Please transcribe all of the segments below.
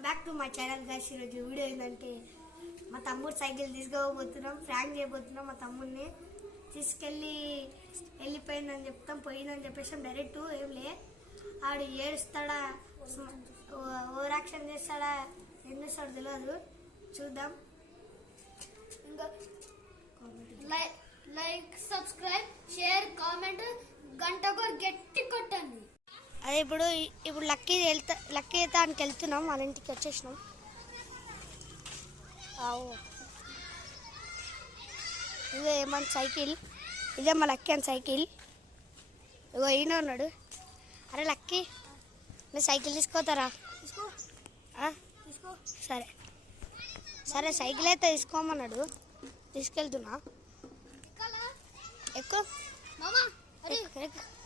Welcome back to my channel guys. ఈరోజు video ఏంటంటే మా తమ్ముడు సైకిల్ తీసుకోబోతున్నాం, ఫ్రాంక్ చేయబోతున్నాం. మా తమ్ముడిని తీసుకెళ్ళి వెళ్ళిపోయిందని చెప్తాం, పోయిందని చెప్పేసి డైరెక్ట్ ఏం లే. ఆడు ఏడుస్తాడా, ఓవర్ యాక్షన్ చేస్తాడా, ఏం చేస్తాడో తెలియదు, చూద్దాం. ఇంకా లైక్ సబ్స్క్రైబ్ షేర్ కామెంట్ గంట గట్టి కొట్టండి. అదే ఇప్పుడు లక్కీ అయితే ఆయనకి వెళ్తున్నాం, వాళ్ళ ఇంటికి వచ్చేసినాం. ఇదే మన సైకిల్, ఇదే మా లక్కీ అని సైకిల్. ఇగో ఈయన ఉన్నాడు. అరే లక్కీ, నేను సైకిల్ తీసుకోతారా? సరే సరే, సైకిల్ అయితే తీసుకోమన్నాడు, తీసుకెళ్తున్నా. ఎక్కువ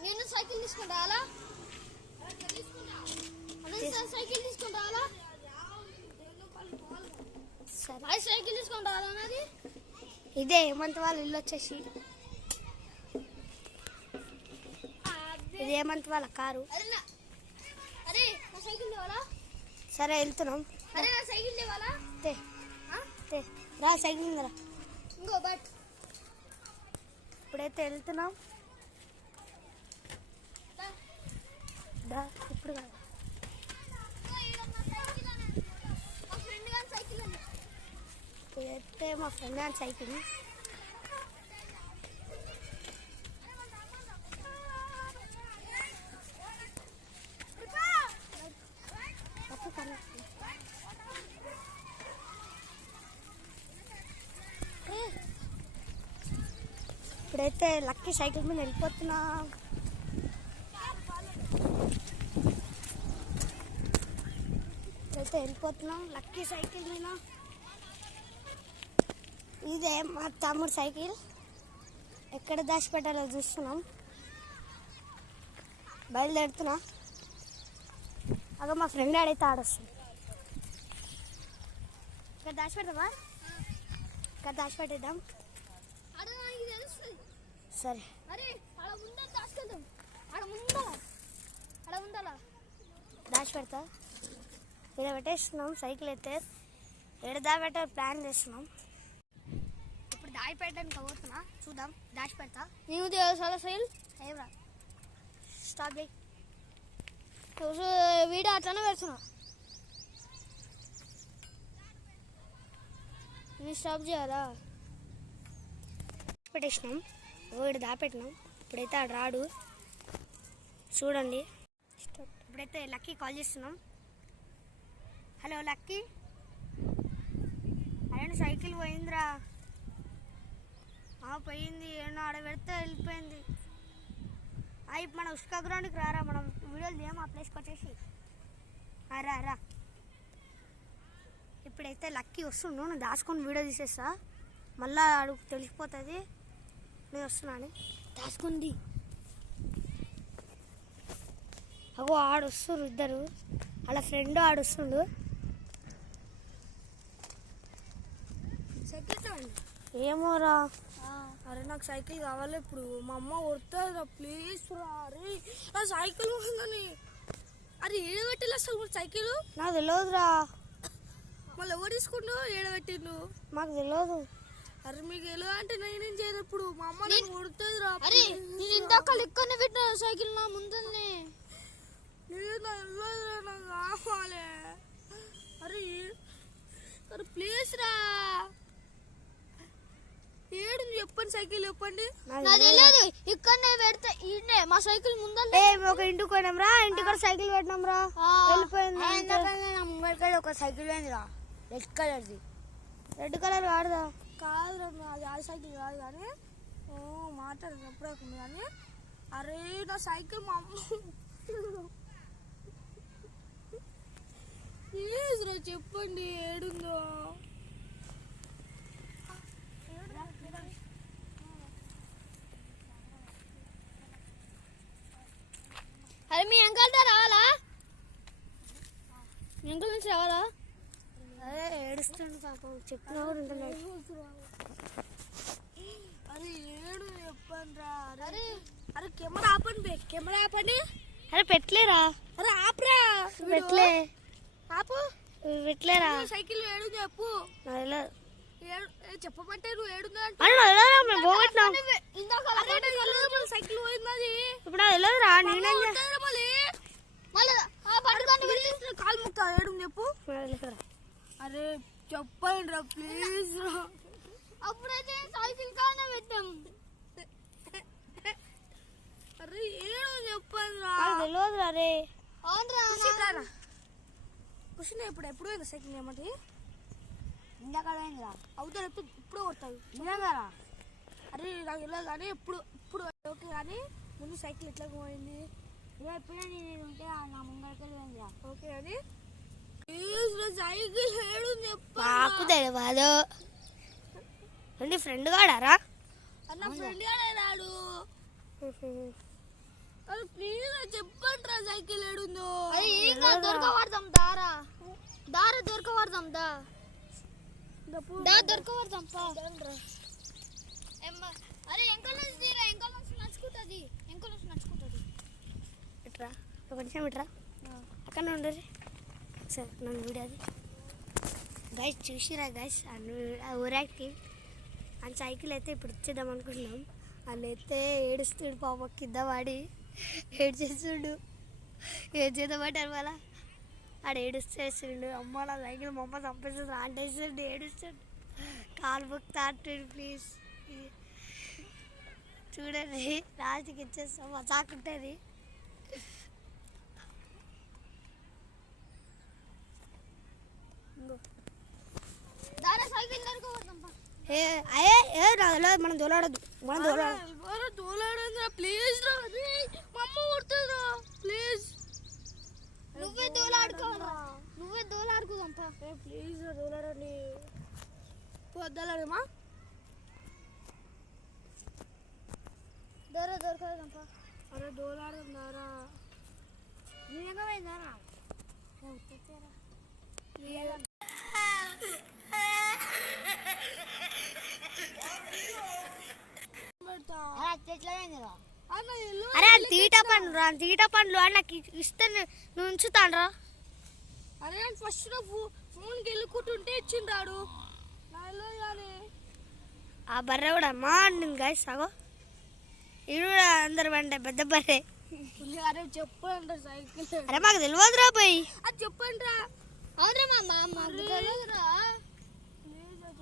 నేను సైకిల్ తీసుకుంటా, సైకిల్ తీసుకుంటా, సరే సైకిల్ తీసుకుంటా. నాది ఇదే హేమంత్ వాళ్ళ ఇల్లు వచ్చేసి, ఇది హేమంత్ వాళ్ళ కారు. అరే నా సైకిల్ లేవాలా? సరే వెళ్తున్నాం. అరే నా సైకిల్ లేవాలా? రా సైకిల్ రా. ఇంకో బట్ ఇప్పుడైతే వెళ్తున్నాం. ఇప్పుడు కాదు, ఇదైతే మా ఫ్రెండ్ గారి సైకిల్. ఇప్పుడైతే లక్కీ సైకిల్ మీద వెళ్ళిపోతున్నా. ఇప్పుడైతే వెళ్ళిపోతున్నాం లక్కీ సైకిల్ మీద. ఇదే మా తమ్ముడు సైకిల్, ఎక్కడ దాచిపెట్టాలో చూస్తున్నాం. బయలుదేరుతున్నా. అగో మా ఫ్రెండ్ ఆడైతే ఆడొస్తుంది. ఇక్కడ దాచిపెడతామా? ఇక్కడ దాచిపెట్టేద్దాం. సరే దాచిపెడతా. ఇక్కడ పెట్టేస్తున్నాం సైకిల్ అయితే. ఎక్కడ దాచిపెట్టే ప్లాన్ చేస్తున్నాం. ఇప్పుడు దాచిపెట్టడానికి పోతున్నా, చూద్దాం. దాచిపెడతా. నీవు చాలా సైల్ ఏమరా స్టాప్ చేయి. వీడియో అట్లనే పెడుతున్నా, నేను స్టాప్ చేయాలా? పెట్టేసినాం, వీడు దాపెట్టినాం. ఇప్పుడైతే ఆడు రాడు, చూడండి. ఇప్పుడైతే లక్కీ కాల్ చేస్తున్నాం. హలో లక్కీ, అరే సైకిల్ పోయిందిరా. పోయింది, ఏమన్నా ఆడ పెడితే వెళ్ళిపోయింది. ఇప్పుడు మన ఉష్కా గ్రౌండ్కి రారా, మనం వీడియోలు తీయం ఆ ప్లేస్కి వచ్చేసి. రా. ఇప్పుడైతే లక్కీ వస్తుండు, నేను దాచుకొని వీడియో తీసేస్తా. మళ్ళా అడుగు తెలిసిపోతుంది నేను వస్తున్నా అని. దాచుకుంది. అగో ఆడొస్తున్నారు ఇద్దరు, వాళ్ళ ఫ్రెండ్ ఆడొస్తుండు. సైకిల్ ఏమోరా. అరే నాకు సైకిల్ కావాలి ఇప్పుడు, మా అమ్మ కొడుతుంది. ప్లీజ్ రా. అరే నా సైకిల్ ఉందని. అరే ఏడబెట్టిల్లు అసలు సైకిల్? నాకు తెలియదురా. మళ్ళీ ఎవరు తీసుకుంటూ ఏడబెట్టిండు? మాకు తెలియదు. అరే మీకు ఎలా అంటే నేనేం చేయను ఇప్పుడు, మా అమ్మ నేను కొడుతుంది రా. అరే నేను ఇందాక లెక్కనే పెట్టిన సైకిల్ నా ముందల్ని. నాకు కావాలి. అరే అరే ప్లీజ్ రా. ఏడు చెప్పండి, సైకిల్ చెప్పండి. తెలియదు, ఇక్కడనే పెడతా. ఈయనే మా సైకిల్ ముందర ఒక ఇంటికి పోయినాం రా, ఇంటికి కూడా సైకిల్ పెట్టినాం రా, వెళ్ళిపోయింది. ఒక సైకిల్ పోయిందిరా, రెడ్ కలర్ది. రెడ్ కలర్ వాడదా? కాదురా, అది ఆ సైకిల్ కాదు కానీ మాట్లాడినప్పుడు కానీ. అరే నా సైకిల్ మా అమ్మ ప్లీజ్ రా చెప్పండి ఏడుందో. అరే మీ అంకల్ రావాలా? మీ అంకల్ నుంచి రావాలా? అదే ఏడుస్తాను పాపం, చెప్పినా కూడా ఉండలేదు. అరే ఏడు చెప్పండి రా. అరే అరే కెమెరా ఆపండి, కెమెరా ఆపండి. అరే పెట్టలేరా? అరే ఆపరా, పెట్టలే. ఆపు. పెట్టలేరా సైకిల్ ఏడు చెప్పు నాకు తెలియదు. చెప్పమంటే నువ్వు ఏడుందా అరే నాకు తెలియదురా, మేము పోగొట్టినాం. సైకిల్ పోయింది ఇప్పుడు నాకు తెలియదురా, నేనేం కాలు ముక్క ఏడు చెప్పు. అరే చెప్పండి రా ప్లీజ్ రా. అప్పుడైతే సైకిల్ కానే పెట్టాం. అరే ఏడు చెప్పండి రా. తెలియదురా. అరే క్వశ్చన్ ఎప్పుడు పోయింది సైకిల్ ఏమంటే ఇందాక పోయిందిరా. అవుతారు ఇప్పుడు కొడతావు నిజంగా. అరే నాకు తెలియదు కానీ ఇప్పుడు ఓకే కానీ ముందు సైకిల్ ఎట్లా పోయింది ఎప్పుడైనా నేను ఉంటే నా ముంగడికి పోయిందిరా. ఓకే అని సైకిల్ ఏడు నాకు తెలియదు. అంటే ఫ్రెండ్ కాడారా? అన్న ఫ్రెండ్ రాడు. ప్లీజ్ చెప్పండి రా సైకిల్ ఏడుందో. దొరకబడతాం దారా దొరకబడతాం దొరకబడతాం. అరే ఎంకల్ నుంచి నడుచుకుంటుంది. ఇట్రా ఒక నిమిషం ఇట్రా. అక్కడ ఉండరు సార్ నన్ను వీడియోది గైస్ చూసిరా గైస్. ఓరాక్టింగ్ అని సైకిల్ అయితే ఇప్పుడు ఇచ్చేద్దాం అనుకుంటున్నాం. వాళ్ళు అయితే ఏడుస్తుడు పాప కింద వాడి ఏడ్చేస్తుడు. ఏం చేద్దామంటారు వాళ్ళ ఆడ ఏడుస్తేస్తుండు. అమ్మ నా సైకిల్ మా అమ్మ చంపేస్తుంది అంటేస్తుండు ఏడుస్తుండు. కాలు బుక్ తాటుడు ప్లీజ్ చూడండి. లాస్ట్కి ఇచ్చేస్తాం మజాకుంటుంది. మనం దోలాడద్దు ప్లీజ్ రా. మా అమ్మ కొడుతుందా ప్లీజ్. నువ్వే దోలాడుకోదంపా ప్లీజ్ దోలాడండి. వద్దలేమా దొరకదంపా. అరే దోలాడదాం దారా. నిజంగా పోయిందారా? అరే అది తీట పండ్లు అని నాకు ఇస్తే నువ్వు ఉంచుతాను రా. అరే ఫస్ట్ ఫోన్కి వెళ్ళుకుంటుంటే ఇచ్చిండ్రాడు. ఆ బర్రె కూడా అమ్మా గాయ సగో ఇది కూడా అందరు బండి పెద్ద బర్రె. అరే చెప్పండి సైకిల్. అరే మాకు తెలియదురా పోయి. అది చెప్పండి రా. అవునరా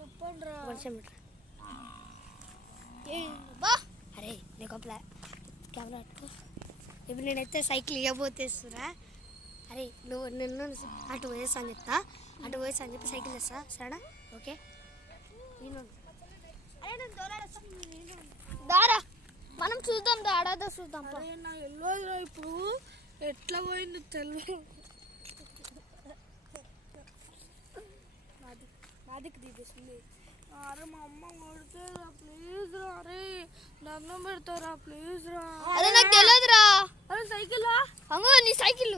చెప్పండి రా. అరే నీకు కెమెరా పెట్టుకో. ఇప్పుడు నేనైతే సైకిల్ ఇవ్వబోతేస్తున్నా. అరే నిన్ను అటు పోయేస్తా అని చెప్తా. అటు పోయేస్తా అని చెప్పి సైకిల్ వేస్తా సరేనా? ఓకే దారా మనం చూద్దాం ఆడాదా చూద్దాం. నాకు వెళ్ళదురా ఇప్పుడు ఎట్లా పోయింది తెలియదు. నాదికి తీపిస్తుంది. అరే మా అమ్మ కొడుతుందా ప్లీజ్ రా. అరే దండం పెడతారా ప్లీజ్ రా. అరే నాకు తెలియదురా. అరే సైకిల్ రా. అమ్మో నీ సైకిల్.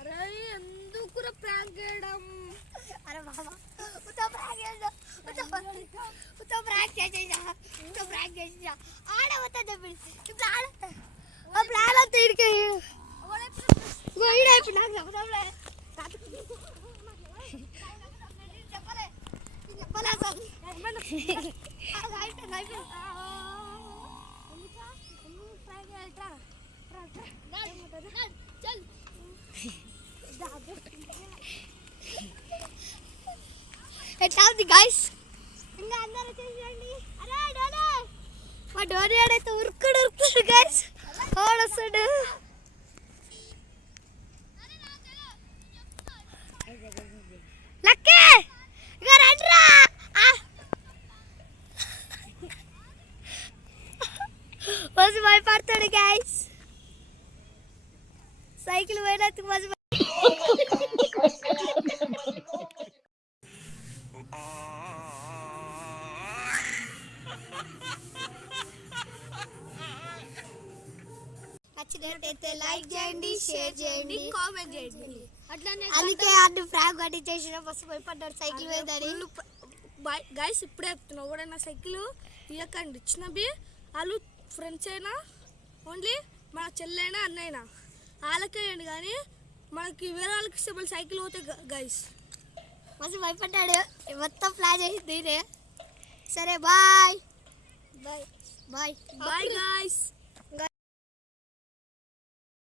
అరే ఎందుకు ప్రాంక్ చేయడం? అరే బాబా ప్రాంక్ చేసేసా ఆడవుతుంది. ఇప్పుడు ఆడతా ఇడికి ఎట్లా ఉంది గాయస్? ఇంకా అందరూ చేయండి. మా డోరీ ఆడైతే ఉరుకుడు గాయస్. వస్తాడు లక్కే ఇక రండిరా. మస్తు భయపడతాడు గాయస్. సైకిల్ పోయినందుకు మస్తు నచ్చినట్టయితే లైక్ చేయండి, షేర్ చేయండి, కామెంట్ చేయండి. అట్లానే అందుకే అటు ఫ్రాగ్ కట్టి చేసిన బస్సు భయపడ్డాడు సైకిల్ పోయిందని. గైస్ ఇప్పుడే చెప్తున్నా ఎవడైనా సైకిల్ ఇవ్వకండి. ఇచ్చినవి వాళ్ళు ఫ్రెండ్స్ అయినా ఓన్లీ మన చెల్లైనా అన్నైనా వాళ్ళకే వేయండి. కానీ మనకి వేరే వాళ్ళకి ఇస్తే మళ్ళీ సైకిల్ పోతే గైస్ మస్తు భయపడ్డాడు మొత్తం ప్లాన్ చేసింది నేనే సరే bye bye bye bye guys